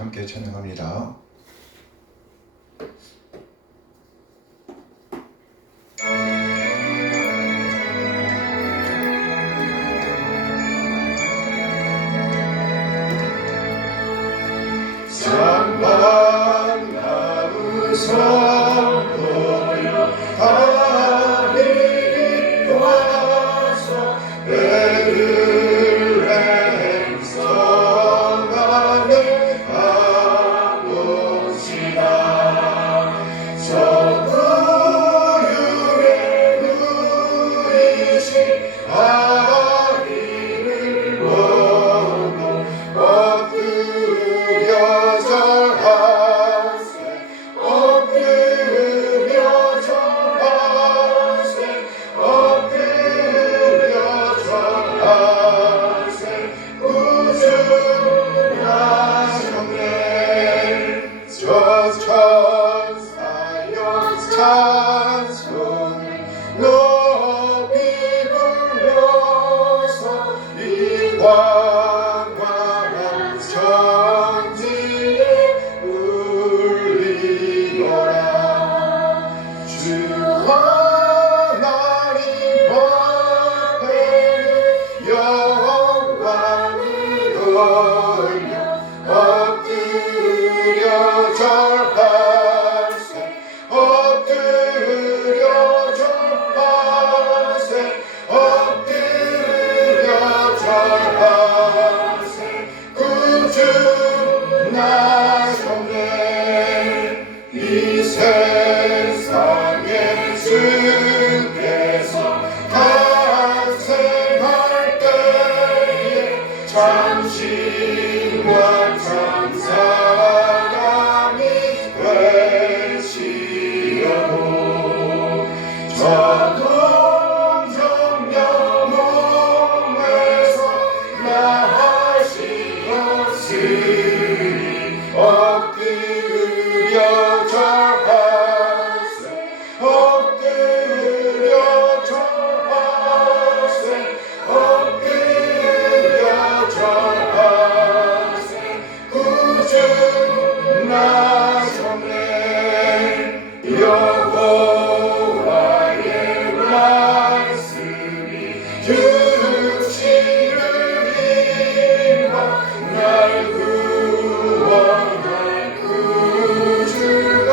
함께 찬양합니다. 반가운 성도여 다니 와서 베들레헴 성 안에 가봅시다. 저 구유에 누이신 아기를 보고 엎드려 절하세 엎드려 절하세 엎드려 절하세 구주하셨네. 저 천사여 찬송을 높이 불러서 이 광활한 천지에 울리거라. 주 하나님 앞에는 영광을 돌려 엎드려 절하세 엎드려 절하세 엎드려 절하세 구주 나셨네. 이 세상에 주께서 탄생할 때에 참신과 참사람이 되시려고 저도 정령 몸에서 나으시었으니 엎드려 절하세 엎드려 절하세 엎드려 절하세 구주 나셨네. 여호와의 말씀이 육신을 입어 날 구원할 구주가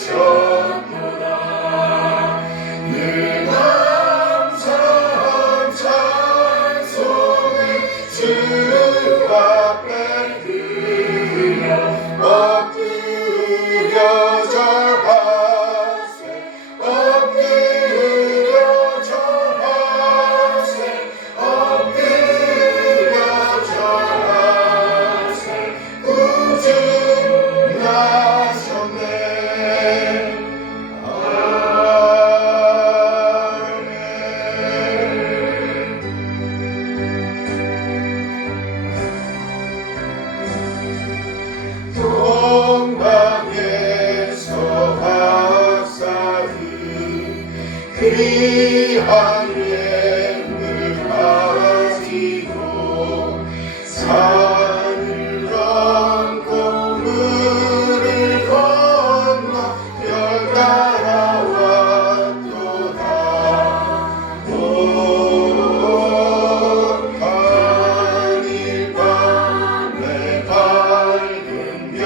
되셨도다. 늘 감사한 찬송을 주 앞에 드려 엎드려 절하세 엎드려 절하세 엎드려 절하세 구주 나셨네. 동방에서 박사는 귀한 예물 가지고 산을 넘고 물을 건너 별 따라왔도다. 온 하늘 밤에 밝은 별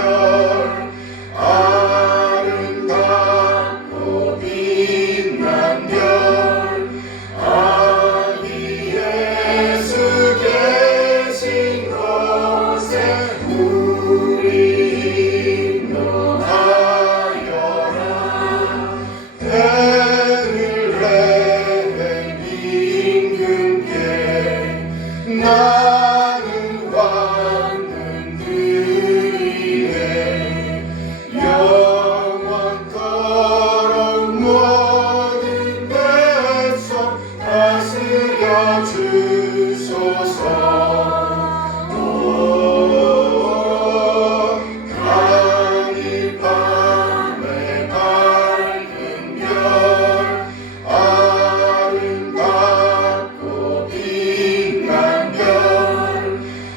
아름답고 빛난 별 아기 예수 계신 곳에 우리 인도하여라. 베들레헴 임금께 나는 왔는드리네. 영원토록 모든 백성 다스려 주소서. 온 하늘 밤에 밝은 별 아름답고 빛난 별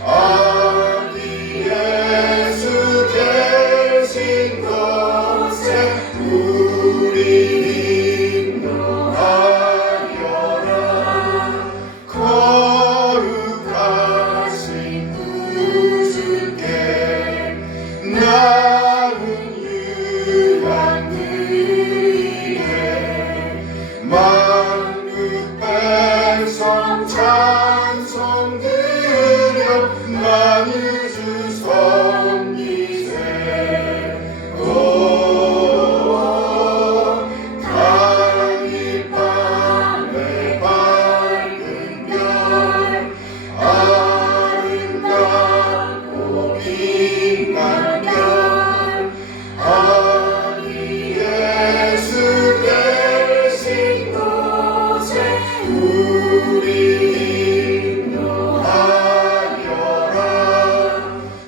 아기 찬송 드려 만유주 섬기세. 당일 밤에 밝은 별 아름답고 빛난 별 아기 예수 계신 곳에 우리 인도하여라.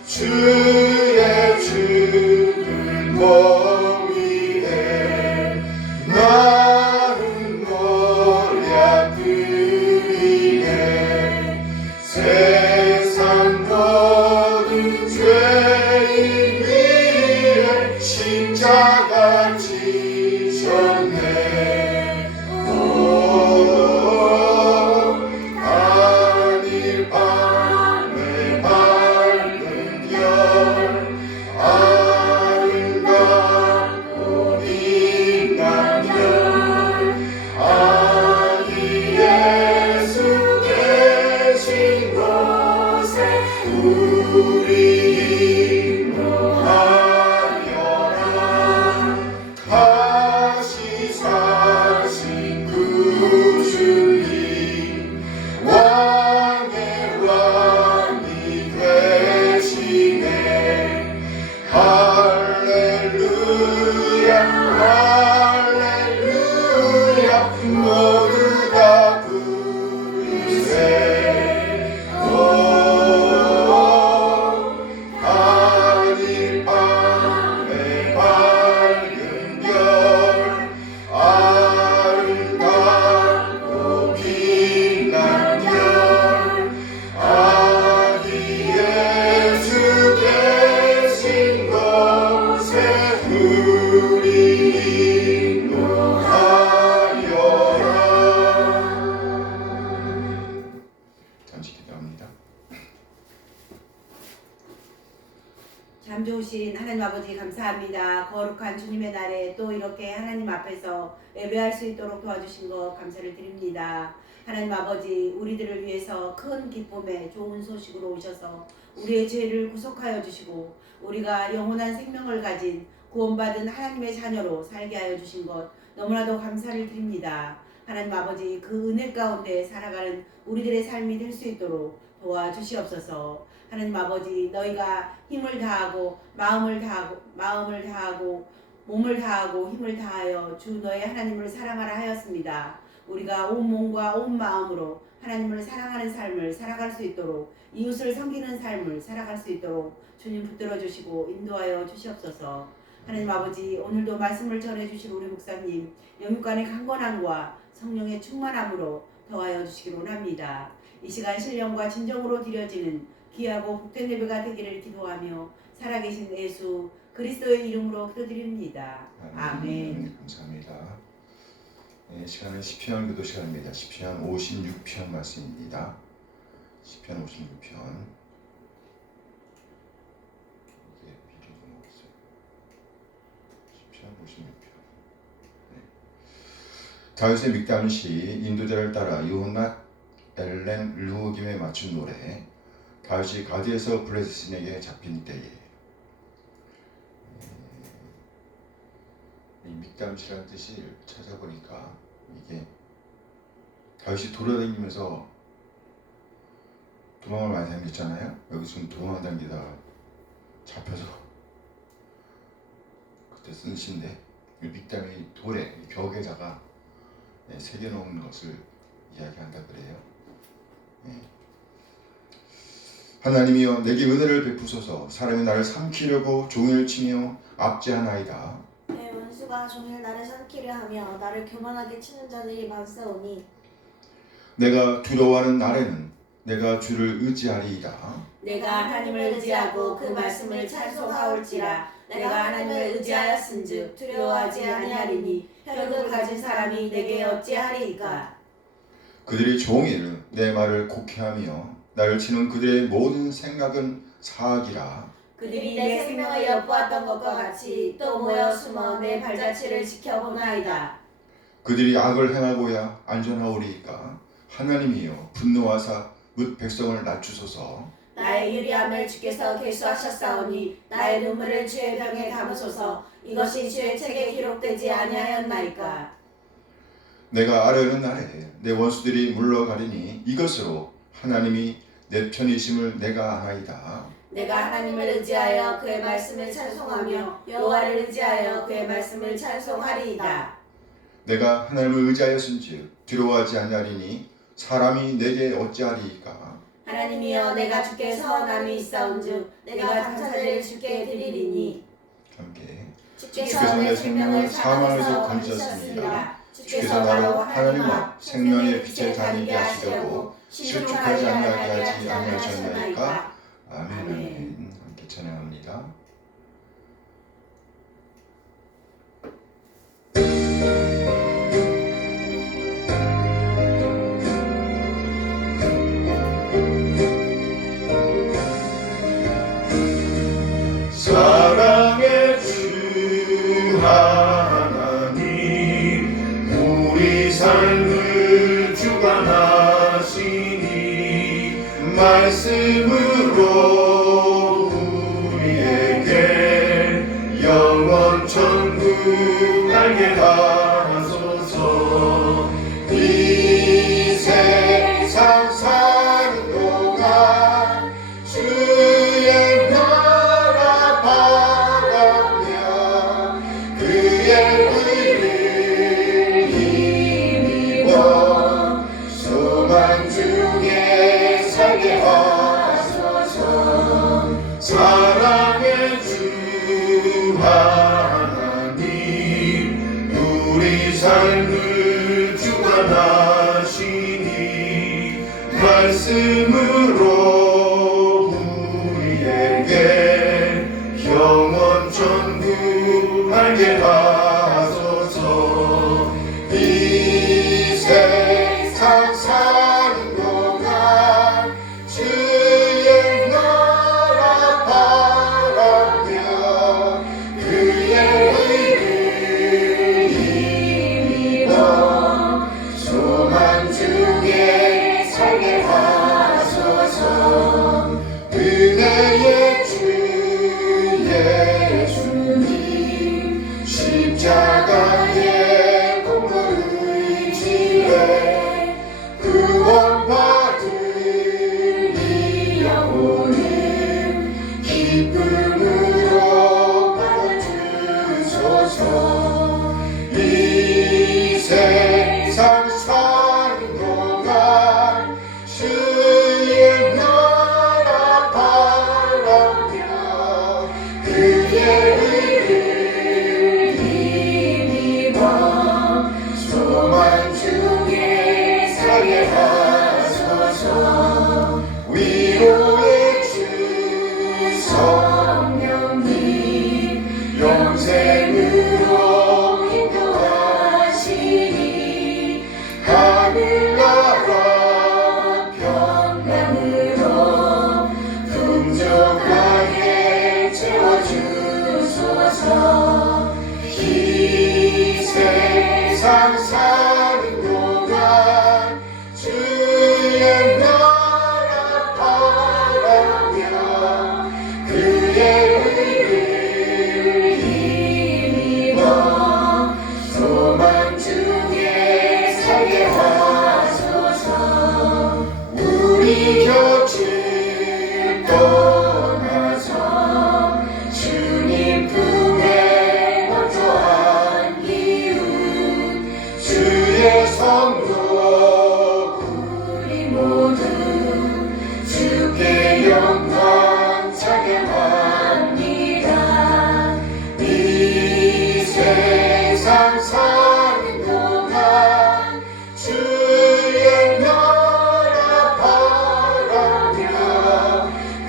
주의 죽을 몸 위에 나는 노래 드리네. 세상 모든 죄인 위에 십자가 지셨네. 하늘 밤에 밝은 별 아름답고 빛난 별 아기 예수 계신 곳에 우리 인도하여라. 다시 사신 구주님 왕의 왕이 되시네. 할렐루야 할렐루야 모두 다 부르세. 하늘 밤에 밝은 별 아름답고 빛난 별 아기 예수 계신 곳에 우리 인도하여라. 잠시 기도합니다. 참 좋으신 하나님 아버지 감사합니다. 거룩한 주님의 날에 또 이렇게 하나님 앞에서 예배할 수 있도록 도와주신 것 감사를 드립니다. 하나님 아버지 우리들을 위해서 큰 기쁨의 좋은 소식으로 오셔서 우리의 죄를 구속하여 주시고 우리가 영원한 생명을 가진 구원받은 하나님의 자녀로 살게 하여 주신 것 너무나도 감사를 드립니다. 하나님 아버지 그 은혜 가운데 살아가는 우리들의 삶이 될 수 있도록 도와주시옵소서. 하나님 아버지 너희가 힘을 다하고 마음을 다하고 몸을 다하고 힘을 다하여 주 너의 하나님을 사랑하라 하였습니다. 우리가 온 몸과 온 마음으로 하나님을 사랑하는 삶을 살아갈 수 있도록 이웃을 섬기는 삶을 살아갈 수 있도록 주님 붙들어 주시고 인도하여 주시옵소서. 하나님 아버지 오늘도 말씀을 전해주실 우리 목사님 영육간의 강건함과 성령의 충만함으로 더하여 주시기를 원합니다. 이 시간 신령과 진정으로 드려지는 귀하고 복된 예배가 되기를 기도하며 살아계신 예수 그리스도의 이름으로 기도드립니다. 아멘. 감사합니다. 네, 시간은 시편 기도 시간입니다. 시편 56편 말씀입니다. 시편 56편. 이게 비교 좀 없어요. 시편 56편. 네. 다윗의 믹담시 인도자를 따라 요낫 엘렌 르호김에 맞춘 노래. 다윗이 가드에서 블레셋인에게 잡힌 때에. 이 믹담시라는 뜻을 찾아보니까 이게 다윗이 돌아다니면서 도망을 많이 다녔잖아요. 여기서 도망다니다가 잡혀서 그때 쓴 시인데 이 믹담이 돌에 벽에다가 새겨놓은 것을 이야기한다 그래요. 하나님이여 내게 은혜를 베푸소서. 사람이 나를 삼키려고 종일 치며 압제하나이다. 내 원수가 종일 나를 삼키려 하며 나를 교만하게 치는 자들이 많사오니 내가 두려워하는 날에는 내가 주를 의지하리이다. 내가 하나님을 의지하고 그 말씀을 찬송하올지라. 내가 하나님을 의지하였은즉 두려워하지 아니하리니 혈육을 가진 사람이 내게 어찌하리이까. 그들이 종일 내 말을 곡해하며 나를 치는 그들의 모든 생각은 사악이라. 그들이 내 생명을 엿보았던 것과 같이 또 모여 숨어 내 발자취를 지켜보나이다. 그들이 악을 행하고야 안전하오리이까. 하나님이여 분노하사 뭇 백성을 낮추소서. 나의 유리함을 주께서 계수하셨사오니 나의 눈물을 주의 병에 담으소서. 이것이 주의 책에 기록되지 아니하였나이까. 내가 아뢰는 날에 내 원수들이 물러가리니 이것으로 하나님이 내 편이심을 내가 아나이다. 내가 하나님을 의지하여 그의 말씀을 찬송하며 여호와를 의지하여 그의 말씀을 찬송하리이다. 내가 하나님을 의지하였은즉 두려워하지 아니하리니 사람이 내게 어찌하리이까. 하나님이여 내가 주께 서원함이 있사온즉 내가 감사제를 주께 드리리니 함께 주께서 내 생명을 사망에서 건지셨습니다. 주께서 나로 하나님 앞 생명의 빛에 다니게 하시려고 실족하지 아니하게 하지 아니하셨나이까. 아멘. 아멘. 함께 찬양합니다. 사랑의 주 하나님 우리 삶을 주관하시니 말씀으로 우리에게 영원 천국 알게 하소서. 이 세상 사는 동안 주의 나라 바라며 그의 의를 힘입어 소망 중에 살게 하소서. 사랑의 주 하나님 우리 삶을 주관하시니 말씀으로 우리에게 영원 천국 알게 하소서. 이 세상 사는 동안 주의 나라 바라며 그의 의를 힘입어 소망 중에 살게 하소서. 은혜의 주 예수님 십자가의 공로 의지에 구원받으리여 오는 기쁨으로 받아주소서. 이 세상 사는 동안 주의 나라 바라며 그의 의를 힘입어 소망 중에 살게 하소서. 위로의 주 성령님 영생으로 인도하시니 하늘나라 평강으로 풍족하게 채워주소서. 이 세상 사는 동안 주의 나라 바라며 그의 의를 힘입어 소망 중에 살게 하소서. 우리 곁을 떠나서 주님 품에 먼저 안기운 주의 성도 우리 모두 주께 영광 찬양합니다. 이 세상 사는 동안 주의 나라 바라며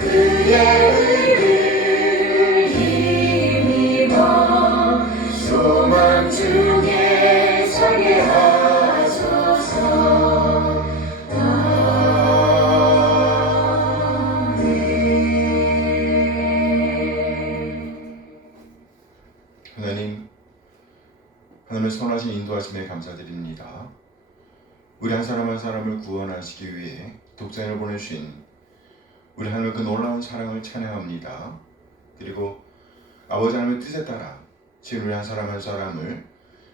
그의 의를 힘입어 소망 중에 살게 하소서. 하나님, 하나님의 선하신 인도하심에 감사드립니다. 우리 한 사람 한 사람을 구원하시기 위해 독생을 보내주신 우리 하나님의 그 놀라운 사랑을 찬양합니다. 그리고 아버지 하나님의 뜻에 따라 지금 우리 한 사람 한 사람을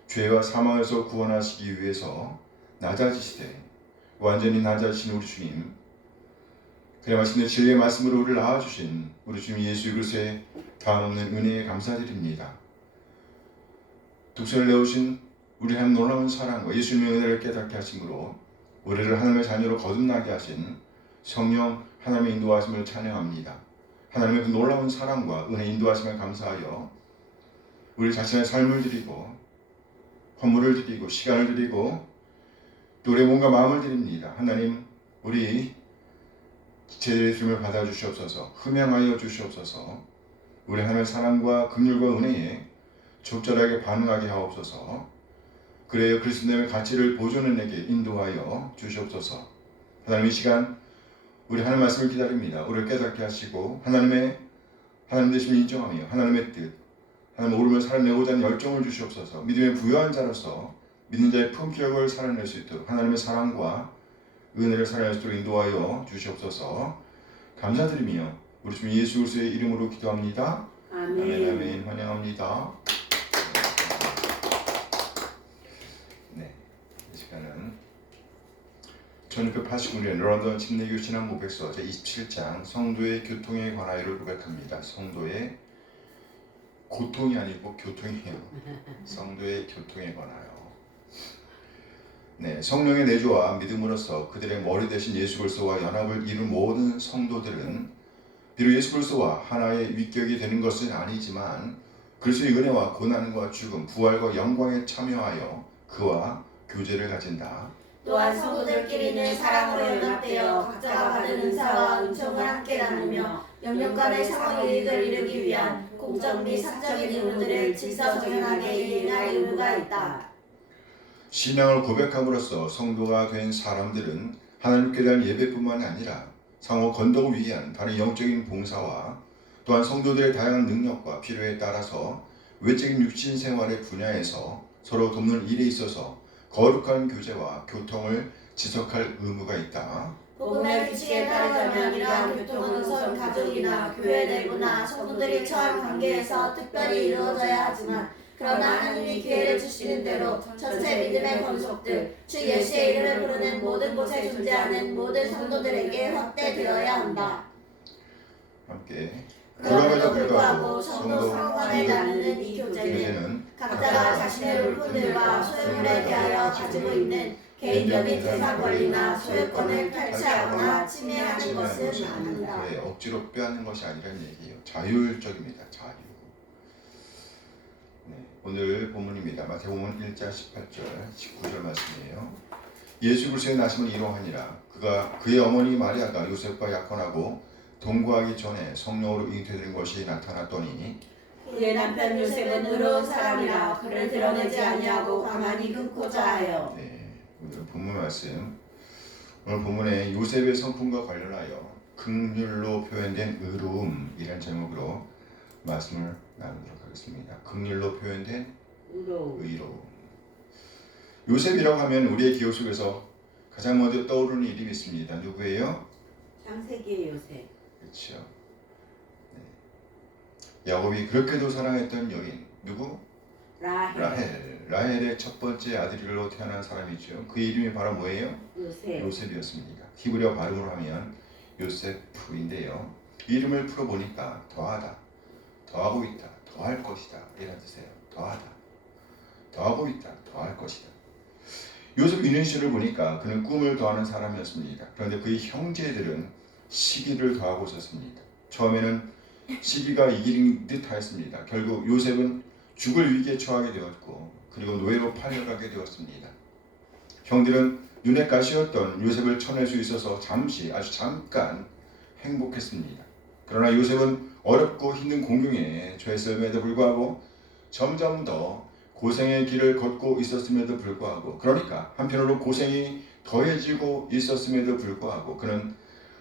죄와 사망에서 구원하시기 위해서 낮아지시되 완전히 낮아지신 우리 주님, 그래 마침내 진리의 말씀으로 우리를 낳아주신 우리 주님 예수 그리스도의 다함없는 은혜에 감사드립니다. 독생을 내오신 우리 하나님 놀라운 사랑과 예수님의 은혜를 깨닫게 하심으로 우리를 하나님의 자녀로 거듭나게 하신 성령 하나님의 인도하심을 찬양합니다. 하나님의 그 놀라운 사랑과 은혜 인도하심을 감사하여 우리 자신의 삶을 드리고 헌물을 드리고 시간을 드리고 또 우리의 몸과 마음을 드립니다. 하나님, 우리 제대의 주님을 받아주시옵소서. 흠양하여 주시옵소서. 우리 하나님의 사랑과 긍휼과 은혜에 적절하게 반응하게 하옵소서. 그래야 그리스도의 가치를 보존해내게 인도하여 주시옵소서. 하나님, 이 시간 우리 하나님 말씀을 기다립니다. 우리를 깨닫게 하시고 하나님 되심을 인정하며 하나님의 뜻, 하나님 오름을 살아내고자 하는 열정을 주시옵소서. 믿음의 부유한 자로서 믿는 자의 품격을 살아낼 수 있도록 하나님의 사랑과 은혜를 살아낼 수 있도록 인도하여 주시옵소서. 감사드리며 우리 주님 예수 그리스도의 이름으로 기도합니다. 아멘. 아멘. 아멘. 환영합니다. 네, 이 시간은 1689년 런던 침례교 신학 모백서 제27장 성도의 교통에 관하여를 고백합니다. 성도의 고통이 아니고 교통이에요. 성도의 교통에 관하여. 네, 성령의 내조와 믿음으로써 그들의 머리 대신 예수 그리스도와 연합을 이룬 모든 성도들은 비록 예수 그리스도와 하나의 위격이 되는 것은 아니지만 그리스도의 은혜와 고난과 죽음, 부활과 영광에 참여하여 그와 교제를 가진다. 또한 성도들끼리는 사랑으로 연합되어 각자가 받은 은사와 은총을 함께 나누며 영역 간의 상호유익을 이루기 위한 공적 및 사적인 의무들을 질서정연하게 이행할 의무가 있다. 신앙을 고백함으로써 성도가 된 사람들은 하나님께 대한 예배뿐만 아니라 상호 건덕을 위한 다른 영적인 봉사와 또한 성도들의 다양한 능력과 필요에 따라서 외적인 육신 생활의 분야에서 서로 돕는 일에 있어서 거룩한 교제와 교통을 지속할 의무가 있다. 복음의 규칙에 따르자면 이러한 교통은 우선 가족이나 교회 내부나 성도들이 처한 관계에서 특별히 이루어져야 하지만 그러나 하나님이 기회를 주시는 대로 전체 믿음의 권속들, 주 예수의 이름을 부르는 모든 곳에 존재하는 모든 성도들에게 확대되어야 한다. 함께 그럼에도 불구하고 성도 상관에 나누는 이 교제는 교제는 각자가 자신의 물품들과 소유물에 대하여 가지고 있는 개인적인 재산 권리나 소유권을 탈취하거나 침해하는 것은 아니다. 네, 억지로 빼앗는 것이 아니라는 얘기예요. 자율적입니다. 자유. 네, 오늘 본문입니다. 마태복음 1장 18절 19절 말씀이에요. 예수 그리스도의 나심을 이루하니라. 그의 어머니 마리아가 요셉과 약혼하고 동거하기 전에 성령으로 잉태된 것이 나타났더니 그의 남편 요셉은 의로운 사람이라 그를 드러내지 아니하고 가만히 끊고자 하여. 네, 오늘 본문 말씀. 오늘 본문에 요셉의 성품과 관련하여 긍휼로 표현된 의로움이라는 제목으로 말씀을 나누도록 하겠습니다. 긍휼로 표현된 의로움. 요셉이라고 하면 우리의 기억 속에서 가장 먼저 떠오르는 이름이 있습니다. 누구예요? 창세기의 요셉. 그렇죠. 네. 야곱이 그렇게도 사랑했던 여인 누구? 라헬. 라헬의 첫 번째 아들로 태어난 사람이죠. 그 이름이 바로 뭐예요? 요셉. 요셉이었습니다. 히브리어 발음으로 하면 요세프인데요. 이름을 풀어보니까 더하다, 더하고 있다, 더할 것이다 이런 뜻이에요. 더하다, 더하고 있다, 더할 것이다. 요셉 유년시를 보니까 그는 꿈을 더하는 사람이었습니다. 그런데 그의 형제들은 시기를 더하고 있었습니다. 처음에는 시기가 이기는 듯 하였습니다. 결국 요셉은 죽을 위기에 처하게 되었고 그리고 노예로 팔려가게 되었습니다. 형들은 눈에 가시였던 요셉을 쳐낼 수 있어서 아주 잠깐 행복했습니다. 그러나 요셉은 어렵고 힘든 공경에 처했음에도 불구하고 점점 더 고생의 길을 걷고 있었음에도 불구하고 그러니까 한편으로 고생이 더해지고 있었음에도 불구하고 그는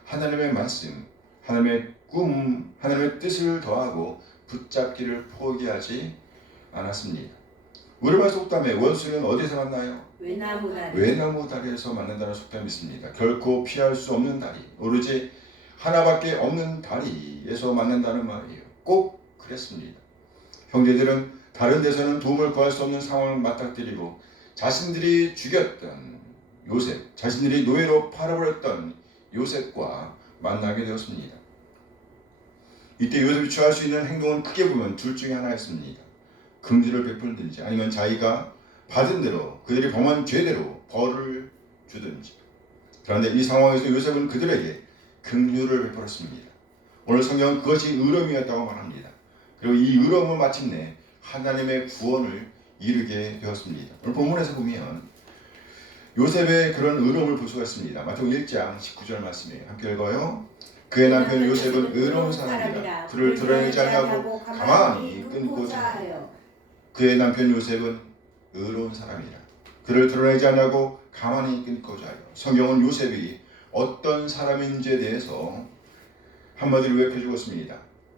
하나님의 말씀, 하나님의 꿈, 하나님의 뜻을 더하고 붙잡기를 포기하지 않았습니다. 우리말 속담에 원수는 어디서 만나요? 외나무 다리. 외나무 다리에서 만난다는 속담이 있습니다. 결코 피할 수 없는 다리, 오로지 하나밖에 없는 다리에서 만난다는 말이에요. 꼭 그랬습니다. 형제들은 다른 데서는 도움을 구할 수 없는 상황을 맞닥뜨리고 자신들이 죽였던 요셉, 자신들이 노예로 팔아버렸던 요셉과 만나게 되었습니다. 이때 요셉이 취할 수 있는 행동은 크게 보면 둘 중에 하나였습니다. 긍지를 베풀든지 아니면 자기가 받은 대로 그들이 범한 죄대로 벌을 주든지. 그런데 이 상황에서 요셉은 그들에게 긍휼을 베풀었습니다. 오늘 성경은 그것이 의로움이었다고 말합니다. 그리고 이 의로움은 마침내 하나님의 구원을 이루게 되었습니다. 오늘 본문에서 보면 요셉의 그런 의로움을 볼 수가 있습니다. 마태복음 1장 19절 말씀이에요. 함께 읽어요. 그의 남편 요셉은 의로운 사람이라 그를 드러내지 아니하고 가만히 끊고자 하여. 그의 남편 요셉은 의로운 사람이라 그를 드러내지 아니하고 가만히 끊고자 하여. 성경은 요셉이 어떤 사람인지에 대해서 한마디로 요약해 주었습니다.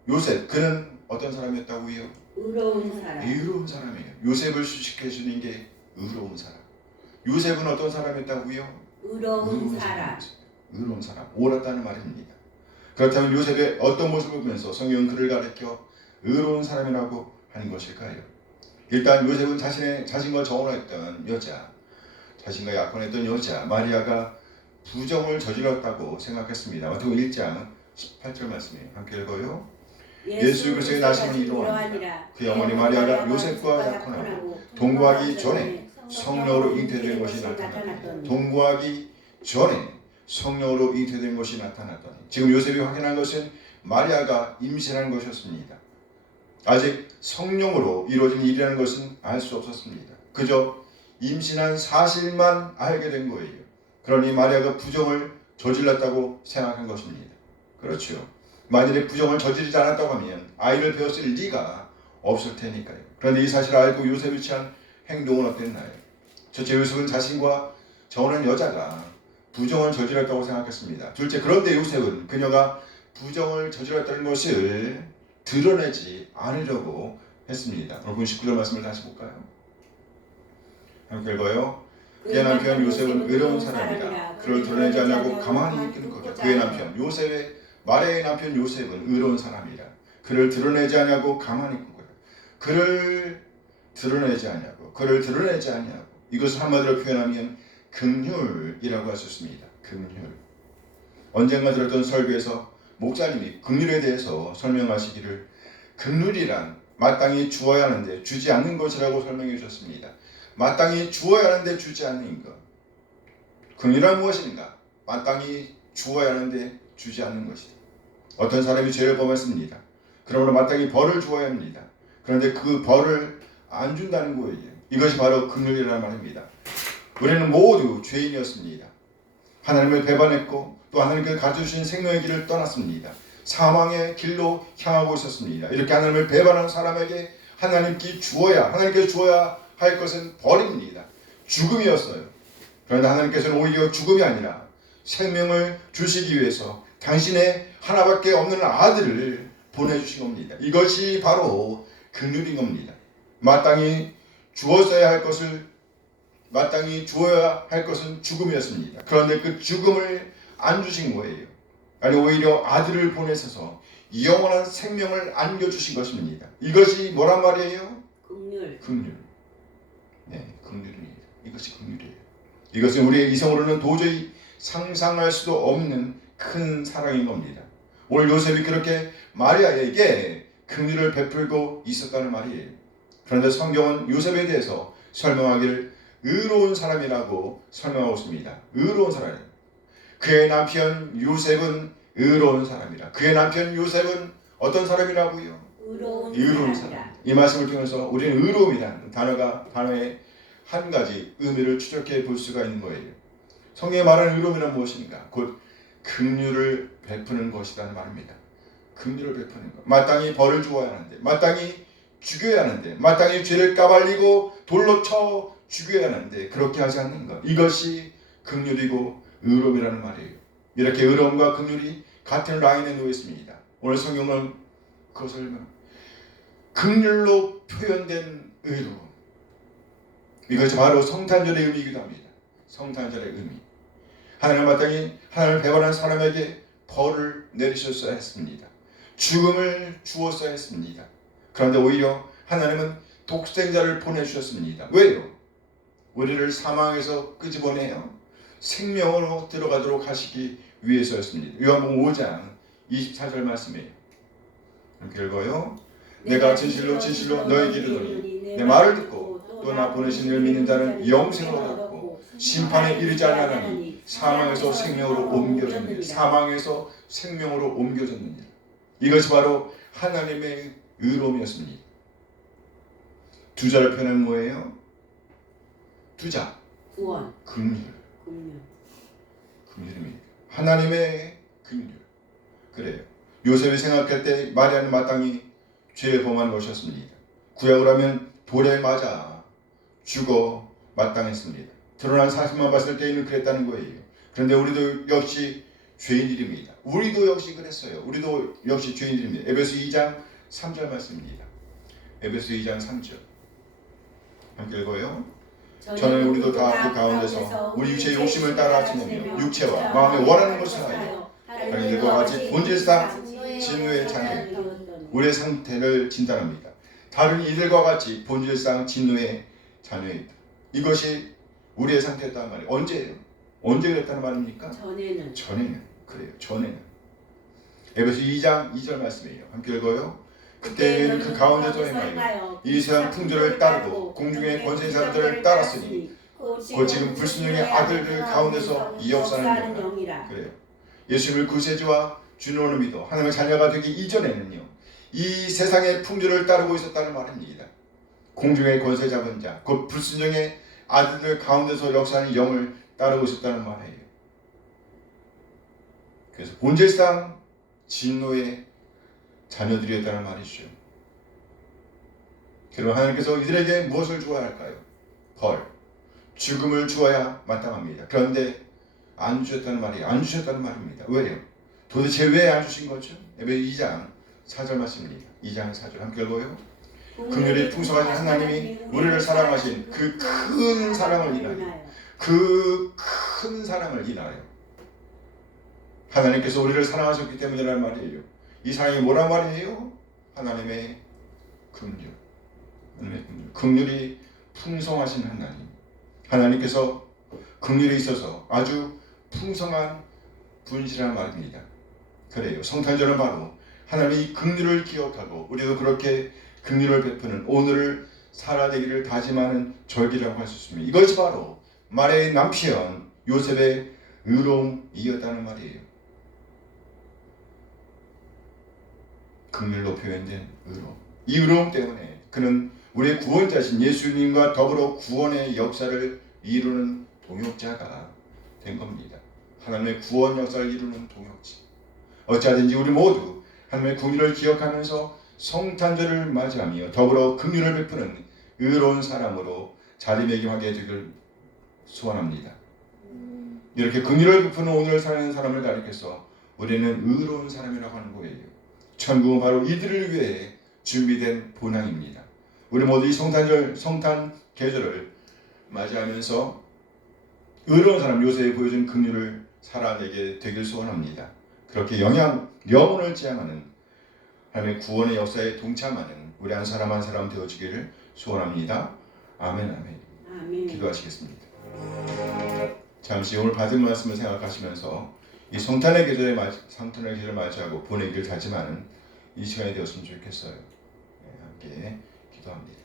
요셉, 그는 어떤 사람이었다고요? 의로운 사람. 의로운 사람이에요. 요셉을 수식해 주는 게 의로운 사람. 요셉은 어떤 사람이었다고요? 의로운 사람. 의로운 사람, 옳았다는 말입니다. 그렇다면 요셉의 어떤 모습을 보면서 성경은 그를 가리켜 의로운 사람이라고 하는 것일까요? 일단 요셉은 자신과 정혼했던 여자, 자신과 약혼했던 여자 마리아가 부정을 저질렀다고 생각했습니다. 마태복음 1장 18절 말씀이에요. 함께 읽어요. 예수 그리스도의 나심은 이러하니라. 그의 어머니 마리아가 요셉과 약혼하고 동거하기 전에 성령으로 잉태된 것이 나타났더니. 동거하기 전에 성령으로 잉태된 것이 나타났더니. 지금 요셉이 확인한 것은 마리아가 임신한 것이었습니다. 아직 성령으로 이루어진 일이라는 것은 알 수 없었습니다. 그저 임신한 사실만 알게 된 거예요. 그러니 마리아가 부정을 저질렀다고 생각한 것입니다. 그렇죠. 만일에 부정을 저지르지 않았다고 하면 아이를 배웠을 리가 없을 테니까요. 그런데 이 사실을 알고 요셉이 취한 행동은 어땠나요? 첫째, 요셉은 자신과 정혼한 여자가 부정을 저질렀다고 생각했습니다. 둘째, 그런데 요셉은 그녀가 부정을 저질렀다는 것을 드러내지 않으려고 했습니다. 오늘 19절 말씀을 다시 볼까요? 함께 읽어요. 그의 남편 요셉은 의로운 사람이라 그를 드러내지 않냐고 가만히 끊고자. 그의 남편 요셉의 마리아의 남편 요셉은 의로운 사람이라 그를 드러내지 않냐고 가만히 끊고자. 그를 드러내지 않냐고 이것을 한마디로 표현하면 긍휼이라고 할 수 있습니다. 긍휼. 언젠가 들었던 설교에서 목사님이 긍휼에 대해서 설명하시기를 긍휼이란 마땅히 주어야 하는데 주지 않는 것이라고 설명해 주셨습니다. 마땅히 주어야 하는데 주지 않는 것. 긍휼은 무엇인가? 마땅히 주어야 하는데 주지 않는 것이다. 어떤 사람이 죄를 범했습니다. 그러므로 마땅히 벌을 주어야 합니다. 그런데 그 벌을 안 준다는 거예요. 이것이 바로 긍휼이라는 말입니다. 우리는 모두 죄인이었습니다. 하나님을 배반했고 또 하나님께서 가르쳐주신 생명의 길을 떠났습니다. 사망의 길로 향하고 있었습니다. 이렇게 하나님을 배반한 사람에게 하나님께서 주어야 할 것은 벌입니다. 죽음이었어요. 그런데 하나님께서는 오히려 죽음이 아니라 생명을 주시기 위해서 당신의 하나밖에 없는 아들을 보내주신 겁니다. 이것이 바로 긍휼인 겁니다. 마땅히 주어야 할 것은 죽음이었습니다. 그런데 그 죽음을 안 주신 거예요. 아니 오히려 아들을 보내셔서 영원한 생명을 안겨주신 것입니다. 이것이 뭐란 말이에요? 긍휼. 네, 긍휼입니다. 이것이 긍휼이에요. 이것은 우리의 이성으로는 도저히 상상할 수도 없는 큰 사랑인 겁니다. 오늘 요셉이 그렇게 마리아에게 긍휼을 베풀고 있었다는 말이에요. 그런데 성경은 요셉에 대해서 설명하기를 의로운 사람이라고 설명하고 있습니다. 의로운 사람. 그의 남편 요셉은 의로운 사람이라. 그의 남편 요셉은 어떤 사람이라고요? 의로운 사람. 이 말씀을 통해서 우리는 의로움이라는 단어의 한 가지 의미를 추적해 볼 수가 있는 거예요. 성경에 말하는 의로움이란 무엇인가? 곧 긍휼을 베푸는 것이라는 말입니다. 긍휼을 베푸는 것. 마땅히 벌을 주어야 하는데, 마땅히 죽여야 하는데, 마땅히 죄를 까발리고 돌로 쳐 죽여야 하는데 그렇게 하지 않는 것. 이것이 긍휼이고 의로움이라는 말이에요. 이렇게 의로움과 긍휼이 같은 라인에 놓여 있습니다. 오늘 성경은 그것을 긍휼로 표현된 의로움, 이것이 바로 성탄절의 의미이기도 합니다. 성탄절의 의미. 하나님 마땅히 하나님을 배반한 사람에게 벌을 내리셨어야 했습니다. 죽음을 주었어야 했습니다. 그런데 오히려 하나님은 독생자를 보내주셨습니다. 왜요? 우리를 사망에서 끄집어내어 생명으로 들어가도록 하시기 위해서였습니다. 요한복음 5장 24절 말씀이에요. 함께 읽어요. 내가 진실로 진실로 너에게 이르노니 내 말을 듣고 또 나 보내신 이를 믿는 자는 영생을 얻고 심판에 이르지 아니하나니 사망에서 생명으로 옮겨졌느니라. 사망에서 생명으로 옮겨졌느니라. 이것이 바로 하나님의 의로움이었습니다. 두자를 표현한 뭐예요? 두자. 구원. 긍휼. 긍휼. 긍휼입니다. 하나님의 긍휼. 그래요. 요셉이 생각할 때 마리아는 마땅히 죄를 범한 것이었습니다. 구약을 하면 돌에 맞아 죽어 마땅했습니다. 드러난 사실만 봤을 때에는 그랬다는 거예요. 그런데 우리도 역시 죄인들입니다. 우리도 역시 그랬어요. 우리도 역시 죄인들입니다. 에베소 2장 3절 말씀입니다. 에베소 2장 3절 함께 읽어요. 저는 우리도 다 그 가운데서 우리 육체의 욕심을 따라 지내며 육체와 마음에 원하는 것을 하여 다른 이들과 같이 본질상 진노의 자녀입니다. 우리의 상태를 진단합니다. 다른 이들과 같이 본질상 진노의 자녀이다. 이것이 우리의 상태였단 말이에요. 언제예요? 언제 그랬다는 말입니까? 전에는 그래요. 전에는. 에베소 2장 2절 말씀이에요. 함께 읽어요. 그때는 그 가운데서 행하여 이 세상 풍조를 따르고 공중의 권세 자들을 따랐으니 곧 지금 불순종의 아들들 가운데서 이 역사는 영이라. 그래요. 예수님을 구세주와 주님으로 믿어 하나님의 자녀가 되기 이전에는요, 이 세상의 풍조를 따르고 있었다는 말입니다. 공중의 권세 잡은 자, 곧 불순종의 아들들 가운데서 역사하는 영을 따르고 있었다는 말이에요. 그래서 본질상 진노의 자녀들이었다는 말이죠. 그럼 하나님께서 이들에게 무엇을 주어야 할까요? 벌, 죽음을 주어야 마땅합니다. 그런데 안 주셨다는 말이에요. 안 주셨다는 말입니다. 왜요? 도대체 왜 안 주신 거죠? 에베소 2장 4절 말씀입니다. 2장 4절 함께 읽어요. 긍휼이 풍성하신 하나님이 우리를 사랑하신 그 큰 사랑을 인하여, 그 큰 사랑을 인하여 하나님께서 우리를 사랑하셨기 때문이라는 말이에요. 이 사랑이 뭐란 말이에요? 하나님의 긍휼. 하나님의 긍휼. 긍휼이 풍성하신 하나님. 하나님께서 긍휼에 있어서 아주 풍성한 분이시라는 말입니다. 그래요. 성탄절은 바로 하나님의 이 긍휼을 기억하고 우리도 그렇게 긍휼을 베푸는 오늘을 살아내기를 다짐하는 절기라고 할 수 있습니다. 이것이 바로 마리아의 남편 요셉의 의로움이었다는 말이에요. 긍휼로 표현된 의로움. 이 의로움 때문에 그는 우리의 구원자신 예수님과 더불어 구원의 역사를 이루는 동역자가 된 겁니다. 하나님의 구원 역사를 이루는 동역자. 어찌하든지 우리 모두 하나님의 긍휼을 기억하면서 성탄절을 맞이하며 더불어 긍휼을 베푸는 의로운 사람으로 자리매김하게 되길 소원합니다. 이렇게 긍휼을 베푸는 오늘을 사는 사람을 가리켜서 우리는 의로운 사람이라고 하는 거예요. 천국은 바로 이들을 위해 준비된 본향입니다. 우리 모두 이 성탄 계절을 맞이하면서 의로운 사람 요셉이 보여준 긍휼을 살아내게 되길 소원합니다. 그렇게 영혼을 지향하는 하나님의 구원의 역사에 동참하는 우리 한 사람 한 사람 되어지기를 소원합니다. 아멘, 아멘. 아멘. 기도하시겠습니다. 잠시 오늘 받은 말씀을 생각하시면서 이 성탄의 계절을 맞이하고 보내기를 다짐하는 이 시간이 되었으면 좋겠어요. 함께 기도합니다.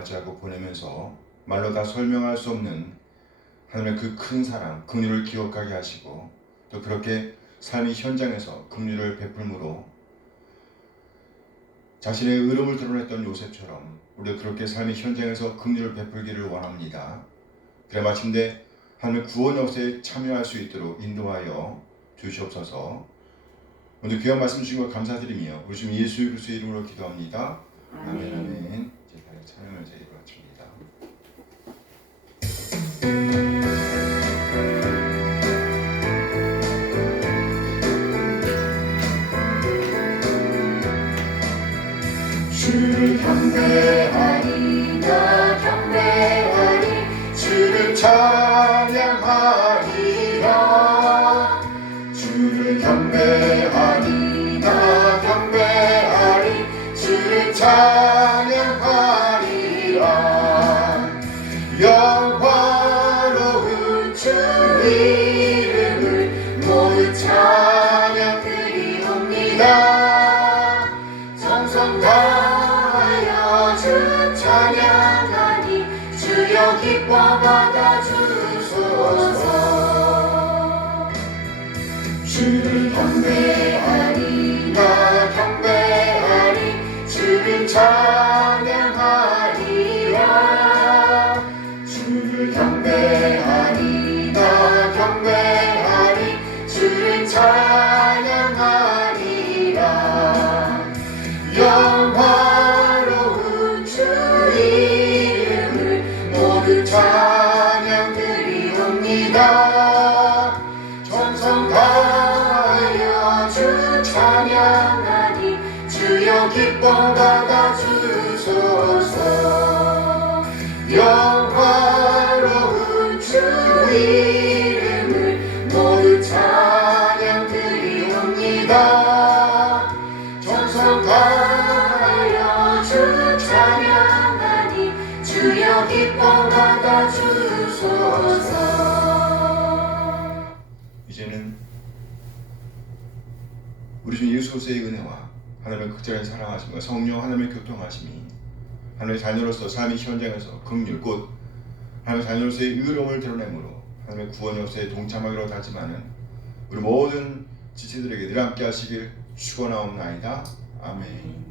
맞이하고 보내면서 말로 다 설명할 수 없는 하나님의 그 큰 사랑, 긍휼을 기억하게 하시고 또 그렇게 삶의 현장에서 긍휼을 베풀므로 자신의 의로움을 드러냈던 요셉처럼 우리가 그렇게 삶의 현장에서 긍휼을 베풀기를 원합니다. 그래 마침내 하나님의 구원 역사에 참여할 수 있도록 인도하여 주시옵소서. 오늘 귀한 말씀 주신 것 감사드리며 우리 주님 예수 그리스도의 이름으로 기도합니다. 아멘. 아멘. 이제 다시 찬양을 제기로 마칩니다. 주를 경배하리 나 경배하리 주를 찬양하리라. 주를 경배하리 나 경배하리. 주를 찬양하리라. 영화로운 주 이름을 모두 찬양드리옵니다. 정성 다하여 주 찬양하니 주여 기뻐 받아주소서. 주를 경배하리 나 경배하리. 주를 찬양하리라. 주를 경배하리 나 경배하리. 주를 찬양하리라. 영화로운 주 이름을 모두 찬양드리옵니다. 정성 다하여 주 찬양하니 주여 기뻐 받아주소서. 영화로운 주 이름을 모두 찬양드리옵니다. 정성 다하여 주 찬양하니 주여 기뻐 받아주소서. 이제는 우리 주 예수 그리스도의 은혜와 하나님의 극진한 사랑하심과 성령 하나님의 교통하심이 하나님의 자녀로서 삶의 현장에서 긍휼 곧 하나님의 자녀로서의 의로움을 드러내므로 하나님의 구원 역사에 동참하기로 다짐하는 우리 모든 지체들에게 늘 함께 하시길 축원하옵나이다. 아멘.